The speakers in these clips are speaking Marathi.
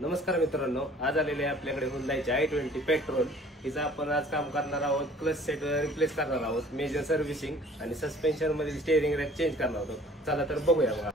नमस्कार मित्रांनो, आज आलेले आहे आपल्याकडे हुंदाईचे i20 पेट्रोल. हिचं आपण आज काम करणार आहोत. क्लच सेट रिप्लेस करणार आहोत, मेजर सर्व्हिसिंग आणि सस्पेन्शन मध्ये स्टीअरिंग रॅक चेंज करणार आहोत. चला तर बघूया बघा.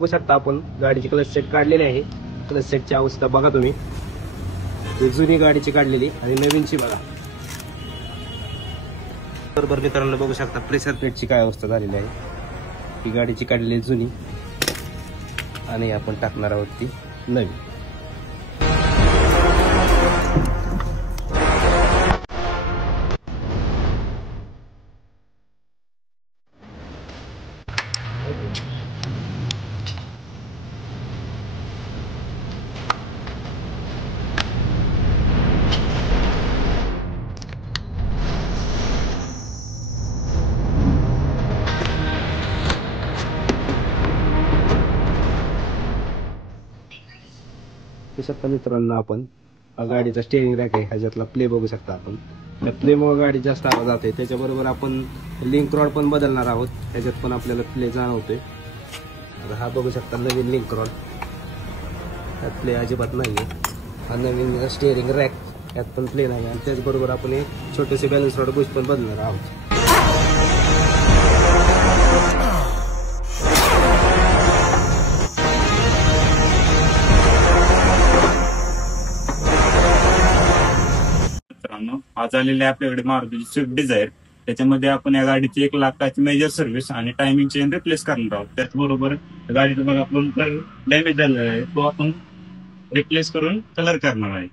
बघू शकता आपण गाडीची क्लच सेट काढलेली आहे. क्लच सेटची अवस्था बघा तुम्ही. ही जुनी गाडीची काढलेली आणि नवीनची बघा. बरोबर मित्रांनो बघू शकता प्रेशर प्लेटची काय अवस्था झालेली आहे. ही गाडीची काढलेली जुनी आणि आपण टाकणार आहोत ती नवीन. शकता मित्रांनो आपण गाडीचा स्टीअरिंग रॅक आहे, ह्याच्यातला प्ले बघू शकता आपण. त्या प्लेमुळे गाडी जास्त आवाज जाते. त्याच्याबरोबर आपण लिंक रॉड पण बदलणार आहोत. ह्याच्यात पण आपल्याला प्ले जाणवतोय. आता हा बघू शकता नवीन लिंक रॉड, त्यात प्ले अजिबात नाही आहे. हा नवीन स्टीअरिंग रॅक, यात पण प्ले नाही. आणि त्याचबरोबर आपण एक छोटेसे बॅलन्स रॉड बुश पण बदलणार आहोत. आज आलेले आपल्याकडे मारुतीची स्विफ्ट डिझायर. त्याच्यामध्ये आपण या गाडीची 1,00,000ची मेजर सर्व्हिस आणि टायमिंग चेन रिप्लेस करणार आहोत. त्याचबरोबर गाडीचा बघा आपण डॅमेज झालेला आहे, तो आपण रिप्लेस करून कलर करणार आहे.